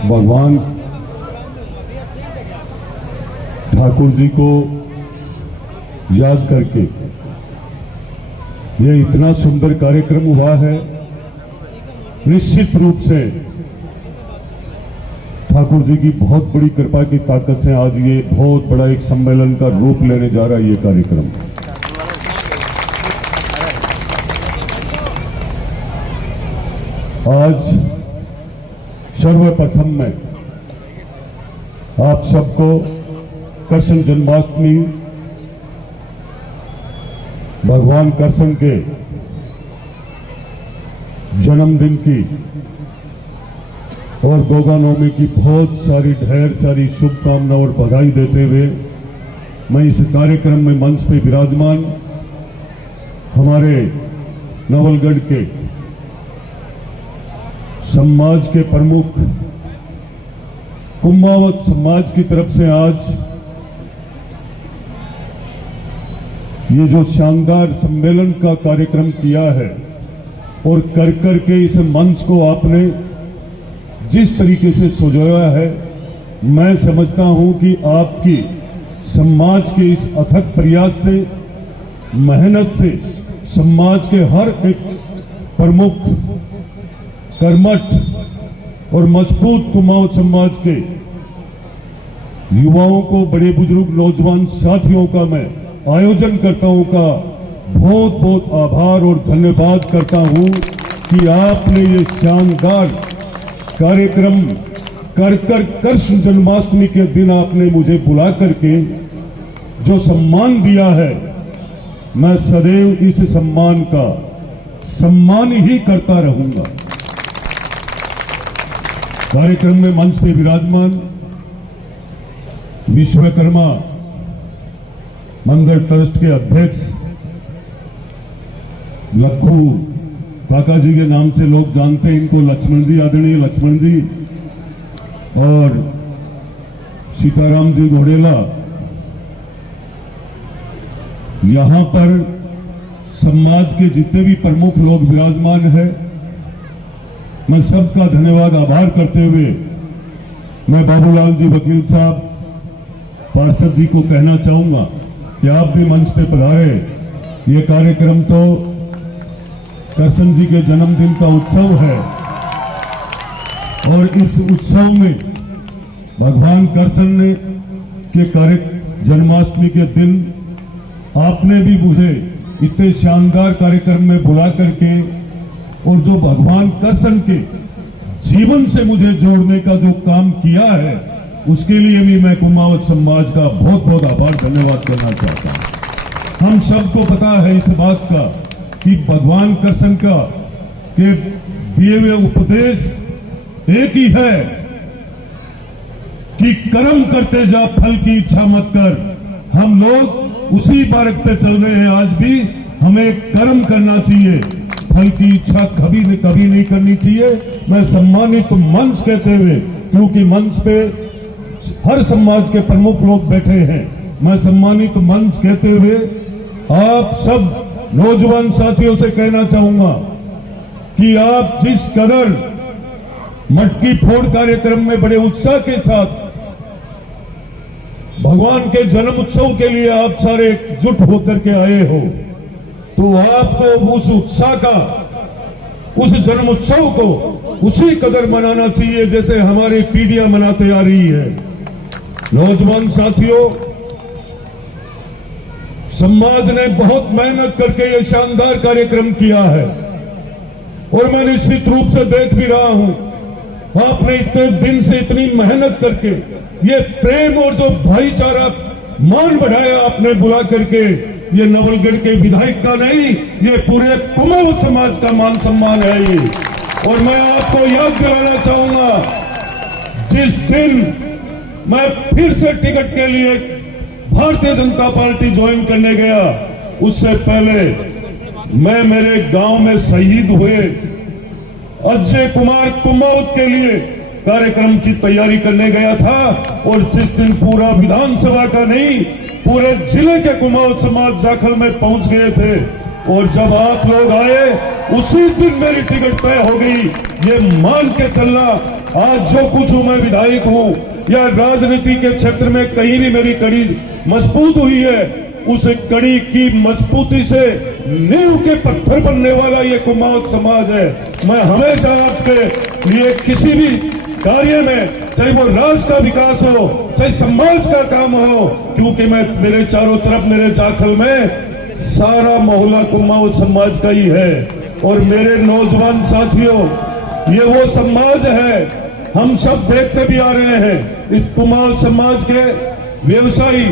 भगवान ठाकुर जी को याद करके ये इतना सुंदर कार्यक्रम हुआ है। निश्चित रूप से ठाकुर जी की बहुत बड़ी कृपा की ताकत से आज ये बहुत बड़ा एक सम्मेलन का रूप लेने जा रहा है ये कार्यक्रम। आज सर्वप्रथम में आप सबको कृष्ण जन्माष्टमी भगवान कृष्ण के जन्मदिन की और गोगा नवमी की बहुत सारी ढेर सारी शुभकामना और बधाई देते हुए मैं इस कार्यक्रम में मंच पे विराजमान हमारे नवलगढ़ के समाज के प्रमुख कुंभावत समाज की तरफ से आज ये जो शानदार सम्मेलन का कार्यक्रम किया है और कर के इस मंच को आपने जिस तरीके से सजाया है, मैं समझता हूं कि आपकी समाज के इस अथक प्रयास से, मेहनत से समाज के हर एक प्रमुख कर्मठ और मजबूत कुंभावत समाज के युवाओं को, बड़े बुजुर्ग नौजवान साथियों का मैं आयोजनकर्ताओं का बहुत बहुत आभार और धन्यवाद करता हूं कि आपने ये शानदार कार्यक्रम कर कृष्ण जन्माष्टमी के दिन आपने मुझे बुला करके जो सम्मान दिया है, मैं सदैव इस सम्मान का सम्मान ही करता रहूंगा। कार्यक्रम में मंच पे विराजमान विश्वकर्मा मंदिर ट्रस्ट के अध्यक्ष लखू काका जी के नाम से लोग जानते हैं इनको, लक्ष्मण जी, आदरणीय लक्ष्मण जी, और सीताराम जी घोड़ेला। यहां पर समाज के जितने भी प्रमुख लोग विराजमान हैं, मैं सबका धन्यवाद आभार करते हुए मैं बाबूलाल जी वकील साहब पार्षद जी को कहना चाहूंगा कि आप भी मंच पे पधारे। ये कार्यक्रम तो कृष्ण जी के जन्मदिन का उत्सव है और इस उत्सव में भगवान कृष्ण ने के जन्माष्टमी के दिन आपने भी मुझे इतने शानदार कार्यक्रम में बुला करके और जो भगवान कृष्ण के जीवन से मुझे जोड़ने का जो काम किया है, उसके लिए भी मैं कुंभावत समाज का बहुत बहुत आभार धन्यवाद करना चाहता हूं। हम सबको पता है इस बात का कि भगवान कृष्ण का के दिए हुए उपदेश एक ही है कि कर्म करते जा, फल की इच्छा मत कर। हम लोग उसी मार्ग पे चल रहे हैं। आज भी हमें कर्म करना चाहिए, फल की इच्छा कभी नहीं करनी चाहिए। मैं सम्मानित मंच कहते हुए, क्योंकि मंच पे हर समाज के प्रमुख लोग बैठे हैं, मैं सम्मानित मंच कहते हुए आप सब नौजवान साथियों से कहना चाहूंगा कि आप जिस कदर मटकी फोड़ कार्यक्रम में बड़े उत्साह के साथ भगवान के जन्म उत्सव के लिए आप सारे एकजुट होकर के आए हो, तो आपको उस उत्साह का, उस जन्म उत्सव को उसी कदर मनाना चाहिए जैसे हमारी पीढ़ियां मनाते आ रही है। नौजवान साथियों, समाज ने बहुत मेहनत करके ये शानदार कार्यक्रम किया है और मैं निश्चित रूप से देख भी रहा हूं, आपने इतने दिन से इतनी मेहनत करके ये प्रेम और जो भाईचारा मान बढ़ाया आपने बुला करके, ये नवलगढ़ के विधायक का नहीं, ये पूरे कुंभावत समाज का मान सम्मान है ये। और मैं आपको याद दिलाना चाहूंगा, जिस दिन मैं फिर से टिकट के लिए भारतीय जनता पार्टी ज्वाइन करने गया, उससे पहले मैं मेरे गांव में शहीद हुए अजय कुमार कुंभावत के लिए कार्यक्रम की तैयारी करने गया था और जिस दिन पूरा विधानसभा का नहीं, पूरे जिले के कुंभावत समाज जाखल में पहुंच गए थे और जब आप लोग आए उसी दिन मेरी टिकट तय हो गई। ये मान के चलना आज जो कुछ हूं, मैं विधायक हूं या राजनीति के क्षेत्र में कहीं भी मेरी कड़ी मजबूत हुई है, उस कड़ी की मजबूती से नींव के पत्थर बनने वाला ये कुमाऊं समाज है। मैं हमेशा आपके लिए किसी भी कार्य में, चाहे वो राष्ट्र का विकास हो, चाहे समाज का काम हो, क्योंकि मैं मेरे चारों तरफ मेरे जाखल में सारा मोहल्ला कुमाऊं समाज का ही है। और मेरे नौजवान साथियों, ये वो समाज है, हम सब देखते भी आ रहे हैं। इस कुमाऊं समाज के व्यवसायी,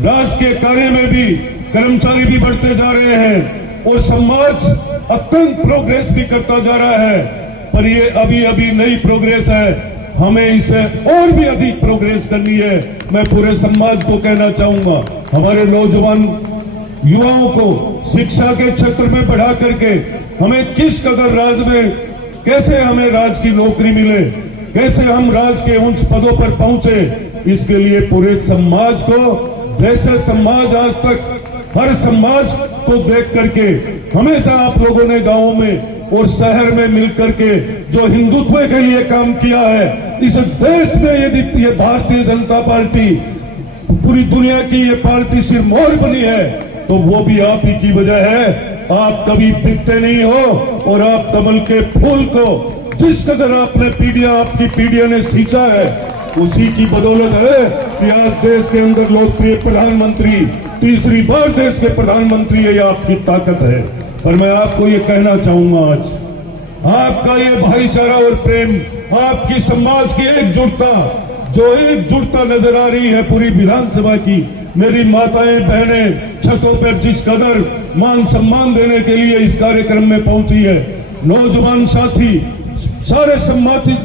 राज के कार्य में भी कर्मचारी भी बढ़ते जा रहे हैं और समाज अत्यंत प्रोग्रेस भी करता जा रहा है। पर ये अभी अभी नई प्रोग्रेस है, हमें इसे और भी अधिक प्रोग्रेस करनी है। मैं पूरे समाज को कहना चाहूंगा, हमारे नौजवान युवाओं को शिक्षा के क्षेत्र में बढ़ा करके हमें किस कदर राज में, कैसे हमें राज की नौकरी मिले, कैसे हम राज के उच्च पदों पर पहुंचे, इसके लिए पूरे समाज को, जैसे समाज आज तक हर समाज को देख करके हमेशा आप लोगों ने गांवों में और शहर में मिलकर के जो हिंदुत्व के लिए काम किया है, इस देश में यदि ये भारतीय जनता पार्टी पूरी दुनिया की ये पार्टी सिरमौर बनी है, तो वो भी आप ही की वजह है। आप कभी बिकते नहीं हो और आप कमल के फूल को जिस कदर आपकी पीढ़िया ने सींचा है, उसी की बदौलत है कि आज देश के अंदर लोकप्रिय प्रधानमंत्री, तीसरी बार देश के प्रधानमंत्री है, ये आपकी ताकत है। पर मैं आपको ये कहना चाहूंगा, आज आपका ये भाईचारा और प्रेम, आपकी समाज की एकजुटता, जो एकजुटता नजर आ रही है पूरी विधानसभा की, मेरी माताएं बहनें छतों पर जिस कदर मान सम्मान देने के लिए इस कार्यक्रम में पहुंची है, नौजवान साथी, सारे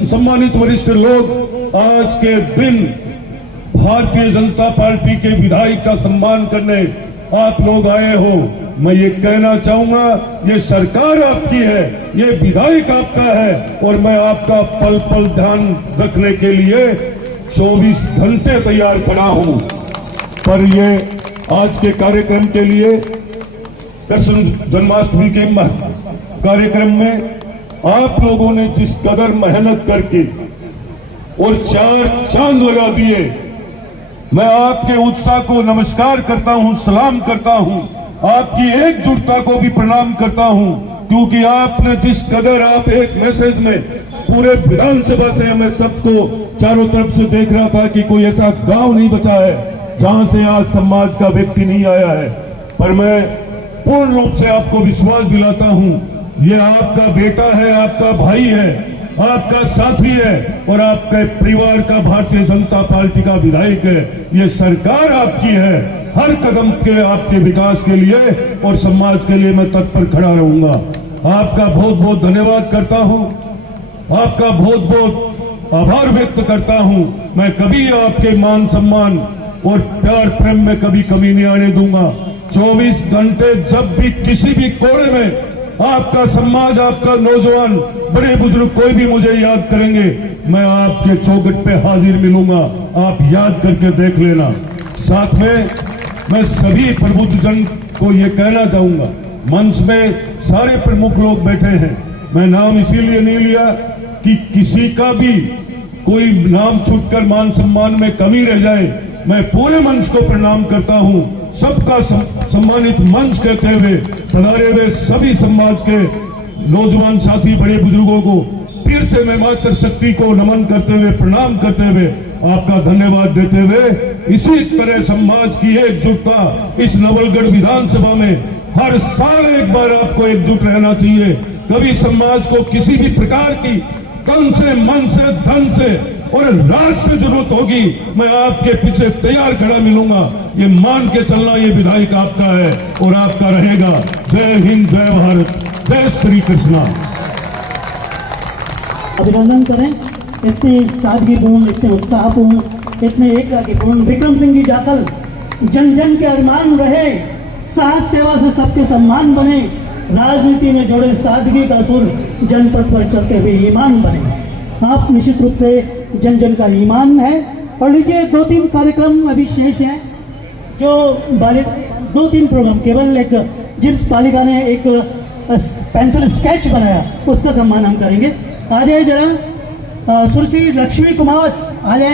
सम्मानित वरिष्ठ लोग आज के दिन भारतीय जनता पार्टी के विधायक का सम्मान करने आप लोग आए हो। मैं ये कहना चाहूंगा, ये सरकार आपकी है, ये विधायक आपका है और मैं आपका पल पल ध्यान रखने के लिए 24 घंटे तैयार खड़ा हूं। पर ये आज के कार्यक्रम के लिए, कृष्ण जन्माष्टमी के कार्यक्रम में आप लोगों ने जिस कदर मेहनत करके और 4 चांद लगा दिए, मैं आपके उत्साह को नमस्कार करता हूं, सलाम करता हूं, आपकी एकजुटता को भी प्रणाम करता हूं, क्योंकि आपने जिस कदर आप एक मैसेज में पूरे विधानसभा से हमें सबको चारों तरफ से देख रहा था कि कोई ऐसा गांव नहीं बचा है जहां से आज समाज का व्यक्ति नहीं आया है। पर मैं पूर्ण रूप से आपको विश्वास दिलाता हूं, ये आपका बेटा है, आपका भाई है, आपका साथी है और आपके परिवार का भारतीय जनता पार्टी का विधायक है। ये सरकार आपकी है, हर कदम के आपके विकास के लिए और समाज के लिए मैं तत्पर खड़ा रहूंगा। आपका बहुत बहुत धन्यवाद करता हूं, आपका बहुत बहुत आभार व्यक्त करता हूं। मैं कभी आपके मान सम्मान और प्यार प्रेम में कभी कमी नहीं आने दूंगा। 24 घंटे जब भी किसी भी कोने में आपका समाज, आपका नौजवान, बड़े बुजुर्ग कोई भी मुझे याद करेंगे, मैं आपके चौखट पे हाजिर मिलूंगा। आप याद करके देख लेना। साथ में मैं सभी प्रबुद्धजन को ये कहना चाहूंगा, मंच में सारे प्रमुख लोग बैठे हैं, मैं नाम इसीलिए नहीं लिया कि किसी का भी कोई नाम छूटकर मान सम्मान में कमी रह जाए। मैं पूरे मंच को प्रणाम करता हूं, सबका सम्मानित मंच कहते हुए पधारे हुए सभी समाज के नौजवान साथी, बड़े बुजुर्गों को फिर से मैं मातृशक्ति को नमन करते हुए, प्रणाम करते हुए, आपका धन्यवाद देते हुए, इसी तरह समाज की एकजुटता इस नवलगढ़ विधानसभा में हर साल एक बार आपको एकजुट रहना चाहिए। कभी समाज को किसी भी प्रकार की तन से, मन से, धन से और राज से जरूरत होगी, मैं आपके पीछे तैयार खड़ा मिलूंगा। ये मान के चलना, ये विधायक आपका है और आपका रहेगा। जय हिंद, जय भारत, जय श्री कृष्णा। अभिनंदन करें इतनी सादगीपूर्ण, इतने उत्साहपूर्ण, इतने एकतापूर्ण। विक्रम सिंह जी जाखल, जन जन के अरमान रहे, साहस सेवा से सबके सम्मान बने, राजनीति में जोड़े सादगी का सुर, जनपद पर चलते हुए ईमान बने। आप निश्चित रूप से जन जन का ईमान है। और लीजिए 2-3 कार्यक्रम अभी शेष हैं, जो 2-3 प्रोग्राम, केवल एक जिस पालिका ने एक पेंसिल स्केच बनाया उसका सम्मान हम करेंगे। आ जाए जरा सुश्री लक्ष्मी कुमावत आ जाए।